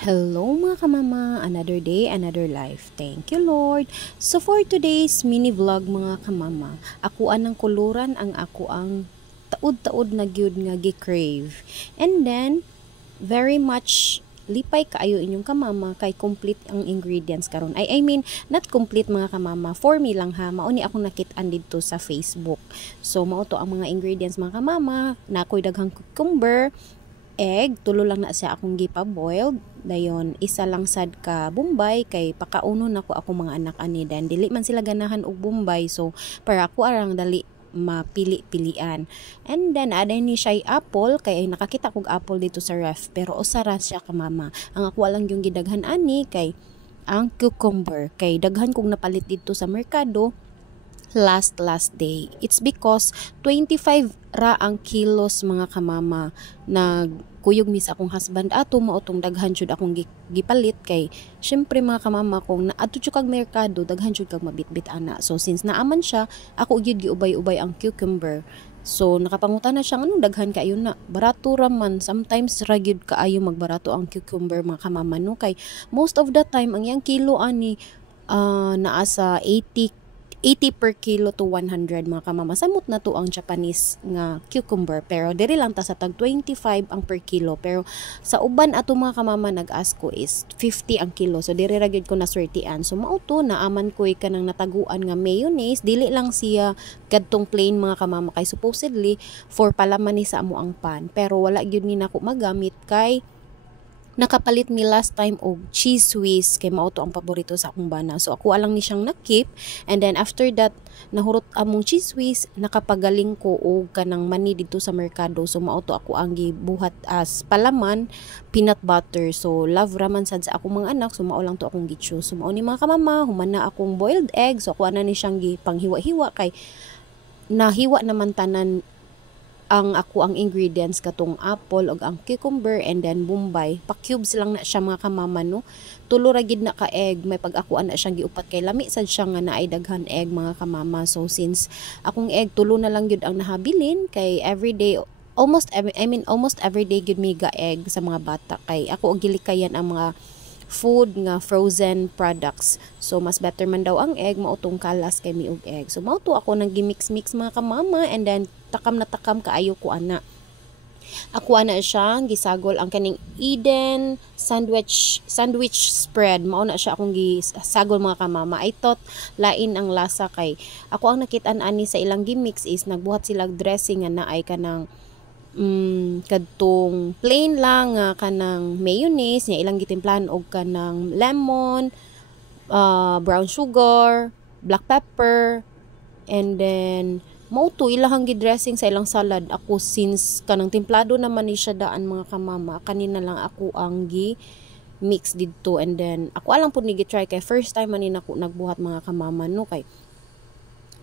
Hello mga kamama, another day, another life. Thank you Lord. So for today's mini vlog mga kamama, akuan ng kuluran ang ako ang taud-taud na gyud nga gi-crave. And then very much lipay kaayo inyong kamama kay complete ang ingredients karon. I mean not complete mga kamama, for me lang ha. Mao ni akong nakit-an dito sa Facebook. So mao to ang mga ingredients mga kamama, na ako'y daghang cucumber, egg, tulo lang na siya akong gipa-boiled. Dayon, isa lang sad ka Bombay kay pakauno na ko ako mga anak ani dan dili man sila ganahan og Bombay, so para ako arang dali mapili-pilian. And then aday ni siya apple kay nakakita kog apple dito sa ref pero usara siya ka mama. Ang ako lang yung gidaghan ani kay ang cucumber kay daghan kog napalit dito sa merkado last day. It's because 25 ra ang kilos mga kamama. Nagkuyog mi sa akong husband ato maotong daghan jud akong gipalit kay syempre mga kamama kung naadto jud kag merkado daghan jud kag mabitbit ana. So since naaman siya, ako gyud giubay-ubay ang cucumber. So nakapangutan na siya anong daghan kaayo na. Barato ra man, sometimes ra gyud kaayo magbarato ang cucumber mga kamama no kay most of the time ang iyang kilo ani naa sa 80 per kilo to 100 mga kamama. Samot na to ang Japanese nga cucumber pero diri lang ta sa tag 25 ang per kilo pero sa uban ato mga kamama nag-ask ko is 50 ang kilo, so diri ra gyud ko naswertian. So mao to naaman ko kanang nataguan nga mayonnaise, dili lang siya kadtong plain mga kamama kay supposedly for palaman ni sa amo ang pan pero wala gyud ni nako magamit kay nakapalit mi last time og cheese whiz kay mao to ang paborito sa akong bana. So ako alang ni siyang nakip and then after that nahurot among cheese whiz, nakapagaling ko og kanang mani dito sa merkado. So mao to ako ang gibuhat as palaman peanut butter. So love raman sad sa akong mga anak, so mao lang to akong gi-choose. So mao ni mga kamama, human na akong boiled egg. So ako ana ni siyang gipanghiwa-hiwa kay nahiwa naman tanan ang ako ang ingredients katong apple ug ang cucumber and then Bombay. Pa-cubes lang na siya mga kamama no. Tulo ra gid na ka egg, may pag-akuan na siyang giupat kay lami sad siya nga naay daghan egg mga kamama. So since akong egg tulo na lang gyud ang nahabilin kay everyday almost everyday gyud mi ga egg sa mga bata kay ako og gilikayan ang mga food nga frozen products. So mas better man daw ang egg mao tong kalas kay mi og egg. So mao to ako nang gimix-mix mga kamama and then takam na takam kaayo ko ana. Ako ana siya gisagol ang kaning Eden sandwich spread. Mao na siya akong gisagol mga kamama. I thought lain ang lasa kay ako ang nakit-an ani sa ilang gimix is nagbuhat sila dressing nga naay kanang kadtong plain lang nga kanang mayonnaise nya ilang gitimplahan og kanang lemon, brown sugar, black pepper, and then mao to ilahang gidressing sa ilang salad. Ako since kanang templado naman ni siya daan mga kamama, kanina lang ako ang mix didto and then ako alang pud ni gitry kay first time man ni nako nagbuhat mga kamama no kay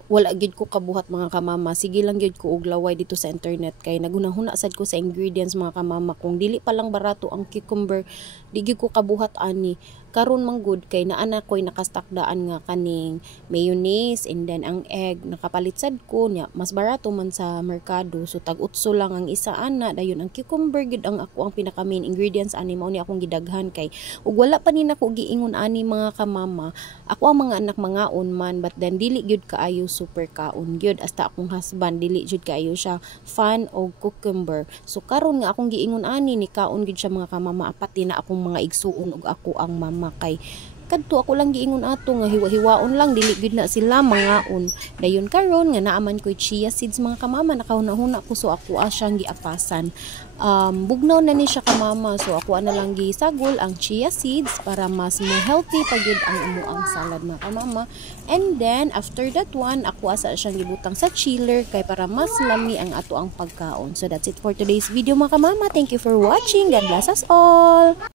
wala gyud ko kabuhat mga kamama. Sige lang gyud ko og laway dito sa internet kay nagunahuna sad ko sa ingredients mga kamama. Kung dili pa lang barato ang cucumber, di gyud ko kabuhat ani. Karon man good kay naana koy nakastock daan nga kaning mayonnaise and then ang egg nakapalit sad ko nya mas barato man sa merkado. So tag-utso lang ang isa ana, dayon ang cucumber gyud ang ako ang pinaka main ingredients ani mao ni akong gidaghan kay ug wala pa ni nako giingon ani mga kamama. Ako ang mga anak mangaon man but then dili gyud kaayo super kaon gyud, hasta akong husband dili jud kaayo siya fan og cucumber. So karon nga akong giingon ani ni kaon gyud siya mga kamama, apati na akong mga igsuon og ako ang mama kay kadto ako lang giingon ato nga hiwa-hiwaon lang dili gyud na sila mangaon. Dayon karon nga naaman koy chia seeds mga kamama, nakahuna-huna ko so ako asyang giapasan. Bugnaw na ni siya kamama, so ako ana lang gisagol ang chia seeds para mas mo healthy pa gyud ang amuang salad mga kamama. And then after that one ako asa siyang gibutang sa chiller kay para mas lami ang ato ang pagkaon. So that's it for today's video mga kamama. Thank you for watching. God bless us all.